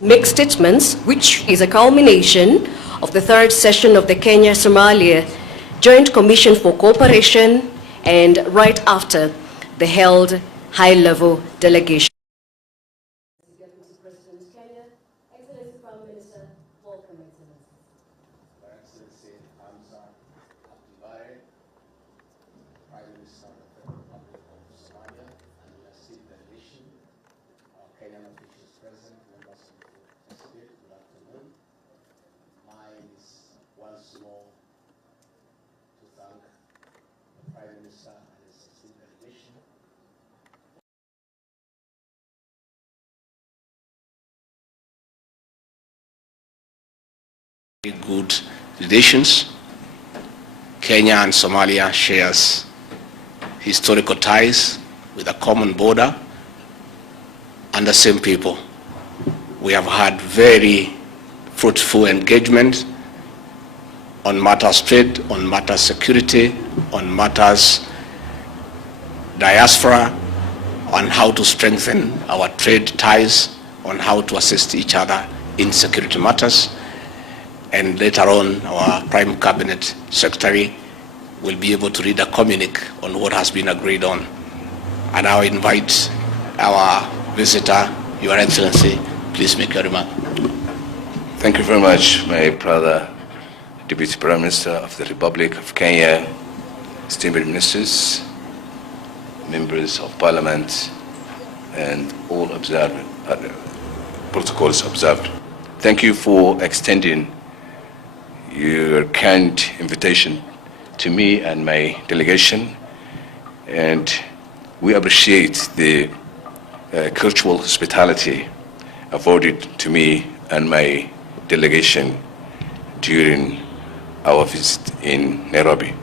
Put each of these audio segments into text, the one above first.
Mixed statements, which is a culmination of the third session of the Kenya-Somalia Joint Commission for Cooperation and right after the held high-level delegation. President Kenya, Excellency Prime Minister, welcome, Excellency. Excellency Amos, Prime Minister of the Republic of Somalia, and we have seen the delegation, Kenyan officials present, members of the State, good afternoon. Mine is once more to thank the Prime Minister and his esteemed delegation. Good relations. Kenya and Somalia shares historical ties with a common border and the same people. We have had very fruitful engagement on matters trade, on matters security, on matters diaspora, on how to strengthen our trade ties, on how to assist each other in security matters. And later on, our Prime Cabinet Secretary will be able to read a communique on what has been agreed on. And I invite our visitor, Your Excellency, please make your remark. Thank you very much, my brother, Deputy Prime Minister of the Republic of Kenya, esteemed ministers, members of Parliament, and all observed, protocols observed. Thank you for extending your kind invitation to me and my delegation, and we appreciate the cultural hospitality afforded to me and my delegation during our visit in Nairobi.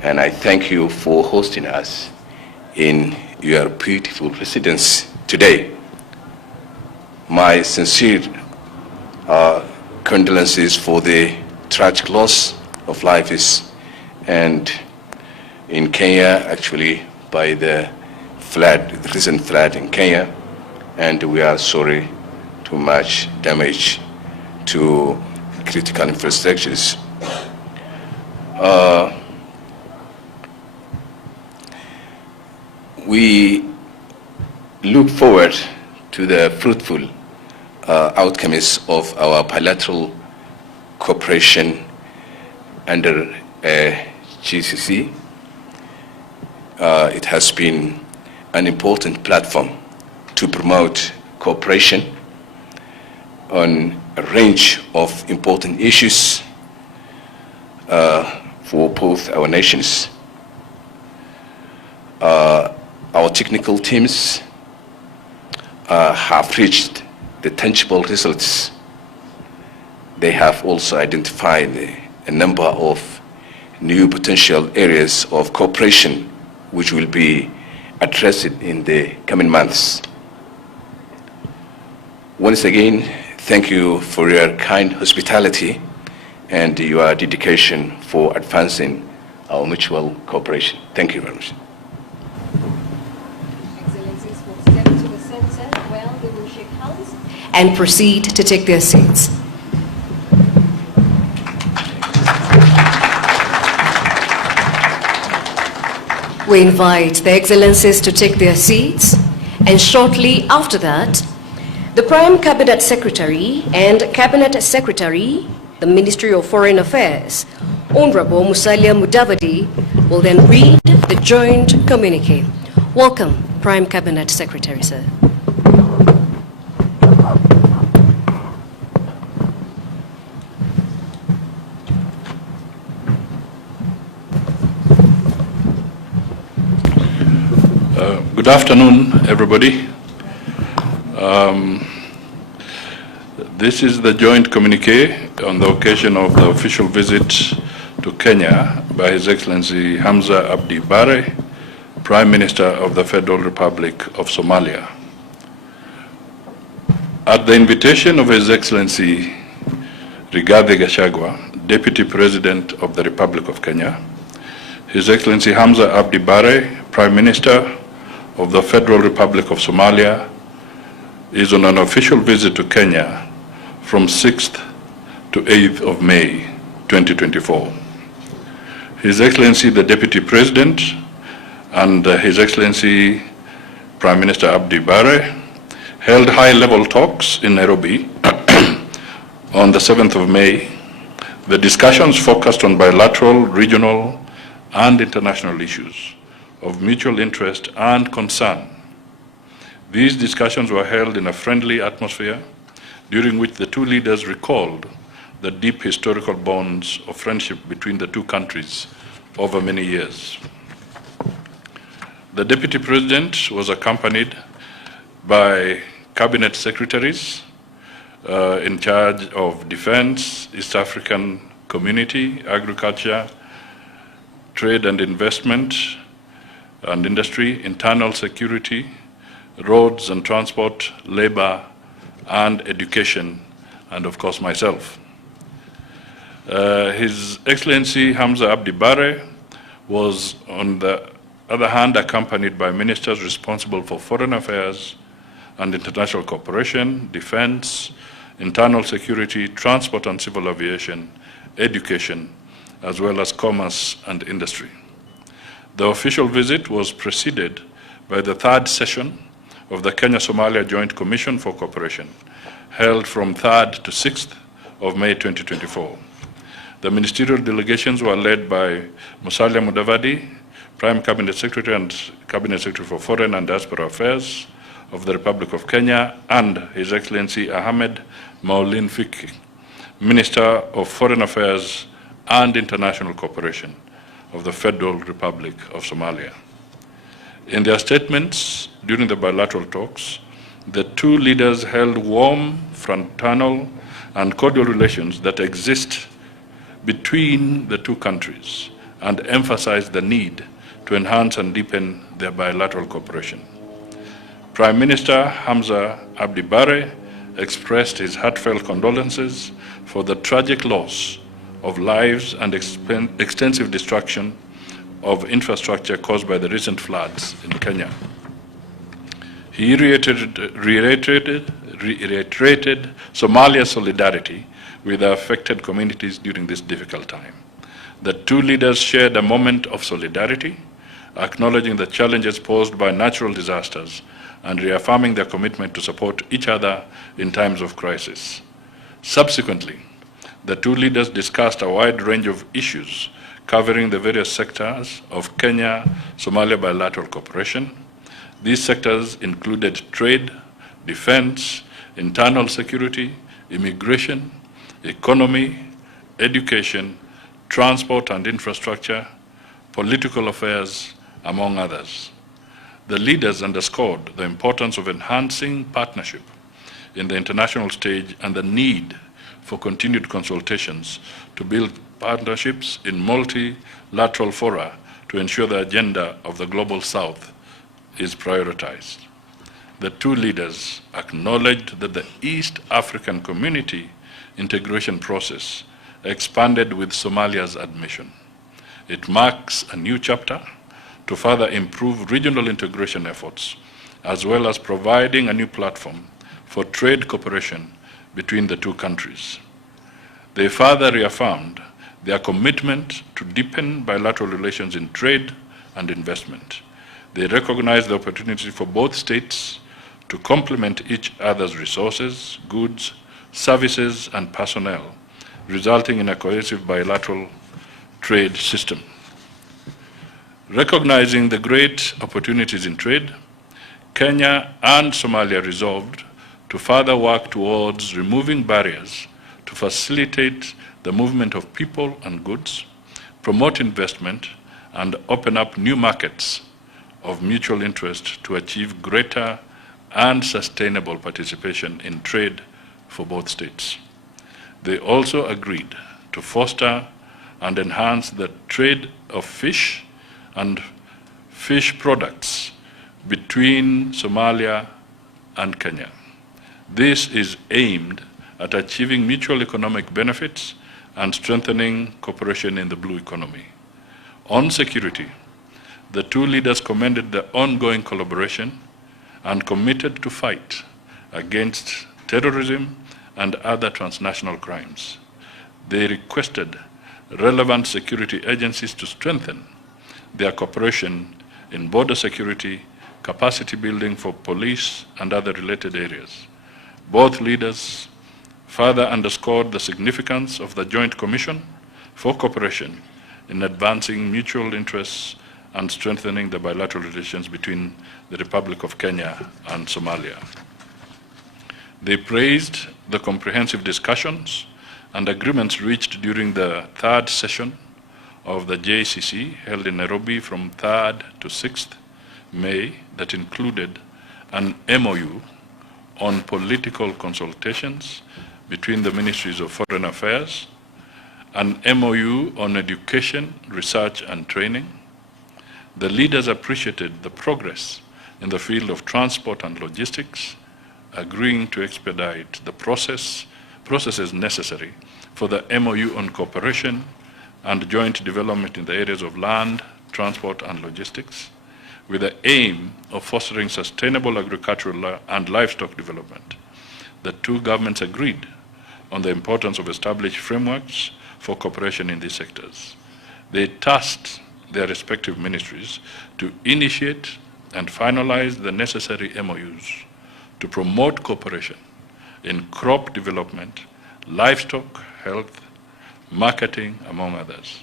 And I thank you for hosting us in your beautiful residence today. My sincere condolences for the tragic loss of lives and in Kenya, actually, by the flood, the recent flood in Kenya, and we are sorry too much damage to critical infrastructures. We look forward to the fruitful outcomes of our bilateral cooperation under GCC. It has been an important platform to promote cooperation on a range of important issues for both our nations. Our technical teams have reached the tangible results. They have also identified a number of new potential areas of cooperation which will be addressed in the coming months. Once again, thank you for your kind hospitality and your dedication for advancing our mutual cooperation. Thank you very much. Excellencies will step to the center where they will shake hands and proceed to take their seats. We invite the Excellencies to take their seats, and shortly after that, the Prime Cabinet Secretary and Cabinet Secretary, the Ministry of Foreign Affairs, Honorable Musalia Mudavadi, will then read the joint communique. Welcome, Prime Cabinet Secretary, sir. Good afternoon, everybody. This is the joint communique on the occasion of the official visit to Kenya by His Excellency Hamza Abdi Bare, Prime Minister of the Federal Republic of Somalia. At the invitation of His Excellency Rigathi Gachagua, Deputy President of the Republic of Kenya, His Excellency Hamza Abdi Bare, Prime Minister of the Federal Republic of Somalia, is on an official visit to Kenya from 6th to 8th of May 2024. His Excellency the Deputy President and His Excellency Prime Minister Abdi Bare held high-level talks in Nairobi on the 7th of May. The discussions focused on bilateral, regional, and international issues of mutual interest and concern. These discussions were held in a friendly atmosphere, during which the two leaders recalled the deep historical bonds of friendship between the two countries over many years. The Deputy President was accompanied by Cabinet Secretaries in charge of Defense, East African Community, Agriculture, Trade and Investment and Industry, Internal Security, Roads and Transport, Labor and Education, and of course myself. His Excellency Hamza Abdi Bare was, on the other hand, accompanied by ministers responsible for foreign affairs and international cooperation, defense, internal security, transport and civil aviation, education, as well as commerce and industry. The official visit was preceded by the third session of the Kenya-Somalia Joint Commission for Cooperation, held from 3rd to 6th of May 2024. The ministerial delegations were led by Musalia Mudavadi, Prime Cabinet Secretary and Cabinet Secretary for Foreign and Diaspora Affairs of the Republic of Kenya, and His Excellency Ahmed Maulin Fiki, Minister of Foreign Affairs and International Cooperation of the Federal Republic of Somalia. In their statements during the bilateral talks, the two leaders held warm, fraternal, and cordial relations that exist between the two countries and emphasized the need to enhance and deepen their bilateral cooperation. Prime Minister Hamza Abdi Bare expressed his heartfelt condolences for the tragic loss of lives and extensive destruction of infrastructure caused by the recent floods in Kenya. He reiterated Somalia's solidarity with the affected communities during this difficult time. The two leaders shared a moment of solidarity, acknowledging the challenges posed by natural disasters and reaffirming their commitment to support each other in times of crisis. Subsequently, the two leaders discussed a wide range of issues covering the various sectors of Kenya-Somalia bilateral cooperation. These sectors included trade, defense, internal security, immigration, economy, education, transport and infrastructure, political affairs, among others. The leaders underscored the importance of enhancing partnership in the international stage and the need for continued consultations to build partnerships in multilateral fora to ensure the agenda of the Global South is prioritized. The two leaders acknowledged that the East African Community integration process expanded with Somalia's admission. It marks a new chapter to further improve regional integration efforts, as well as providing a new platform for trade cooperation between the two countries. They further reaffirmed their commitment to deepen bilateral relations in trade and investment. They recognized the opportunity for both states to complement each other's resources, goods, services, and personnel, resulting in a cohesive bilateral trade system. Recognizing the great opportunities in trade, Kenya and Somalia resolved to further work towards removing barriers to facilitate the movement of people and goods, promote investment, and open up new markets of mutual interest to achieve greater and sustainable participation in trade for both states. They also agreed to foster and enhance the trade of fish and fish products between Somalia and Kenya. This is aimed at achieving mutual economic benefits and strengthening cooperation in the blue economy. On security, the two leaders commended the ongoing collaboration and committed to fight against terrorism and other transnational crimes. They requested relevant security agencies to strengthen their cooperation in border security, capacity building for police and other related areas. Both leaders further underscored the significance of the Joint Commission for Cooperation in advancing mutual interests and strengthening the bilateral relations between the Republic of Kenya and Somalia. They praised the comprehensive discussions and agreements reached during the third session of the JCC held in Nairobi from 3rd to 6th May that included an MOU on political consultations between the Ministries of Foreign Affairs, an MOU on education, research and training. The leaders appreciated the progress in the field of transport and logistics, agreeing to expedite the processes necessary for the MOU on cooperation and joint development in the areas of land, transport and logistics, with the aim of fostering sustainable agricultural and livestock development. The two governments agreed on the importance of established frameworks for cooperation in these sectors. They tasked their respective ministries to initiate and finalize the necessary MOUs to promote cooperation in crop development, livestock health, marketing, among others.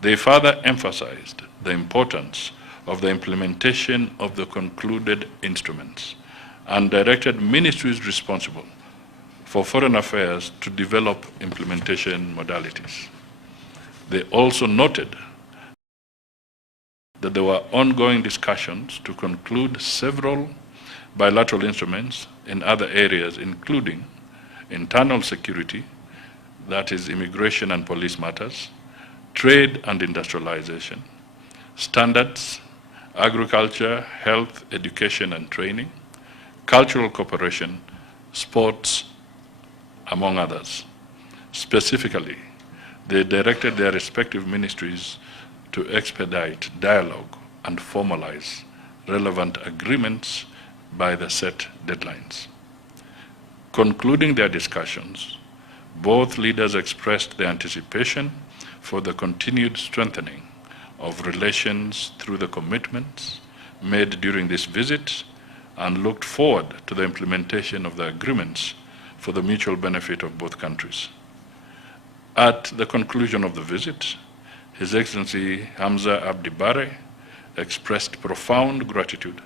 They further emphasized the importance of the implementation of the concluded instruments and directed ministries responsible for foreign affairs to develop implementation modalities. They also noted that there were ongoing discussions to conclude several bilateral instruments in other areas, including internal security, that is immigration and police matters, trade and industrialization, standards, agriculture, health, education and training, cultural cooperation, sports, among others. Specifically, they directed their respective ministries to expedite dialogue and formalize relevant agreements by the set deadlines. Concluding their discussions, both leaders expressed their anticipation for the continued strengthening of relations through the commitments made during this visit and looked forward to the implementation of the agreements for the mutual benefit of both countries. At the conclusion of the visit, His Excellency Hamza Abdi Bare expressed profound gratitude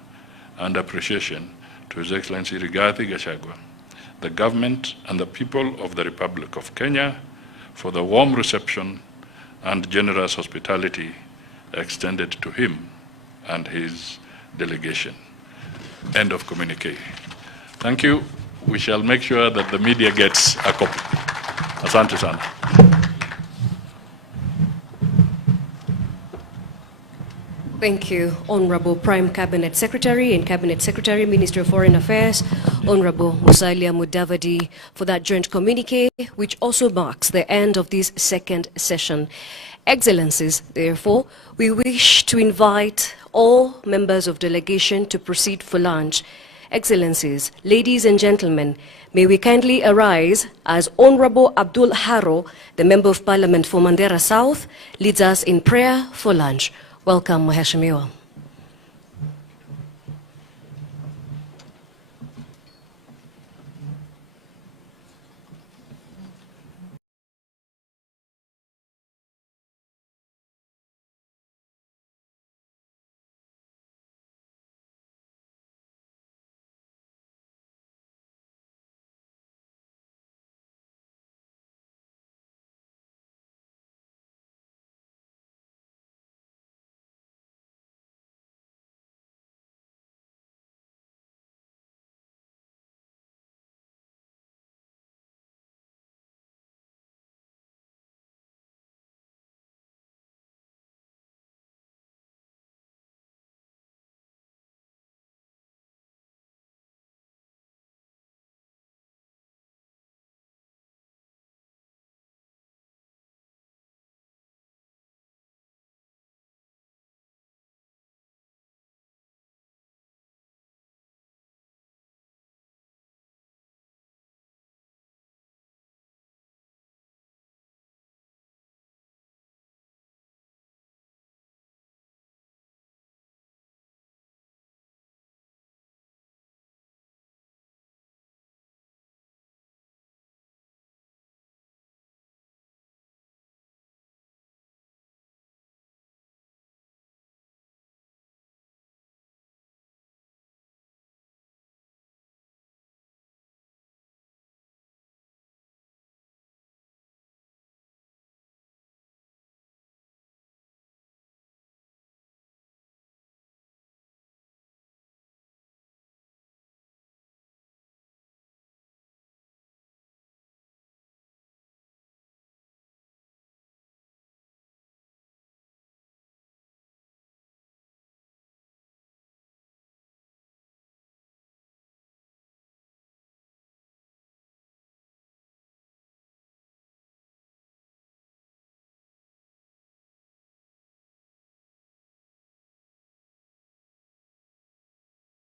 and appreciation to His Excellency Rigathi Gachagua, the government and the people of the Republic of Kenya for the warm reception and generous hospitality extended to him and his delegation. End of communique. Thank you. We shall make sure that the media gets a copy. Asante sana. Thank you, Honorable Prime Cabinet Secretary and Cabinet Secretary, Minister of Foreign Affairs, Honorable Musalia Mudavadi, for that joint communique, which also marks the end of this second session. Excellencies, therefore, we wish to invite all members of delegation to proceed for lunch. Excellencies, ladies and gentlemen, may we kindly arise as Honorable Abdul Haro, the Member of Parliament for Mandera South, leads us in prayer for lunch. Welcome, Mheshimiwa.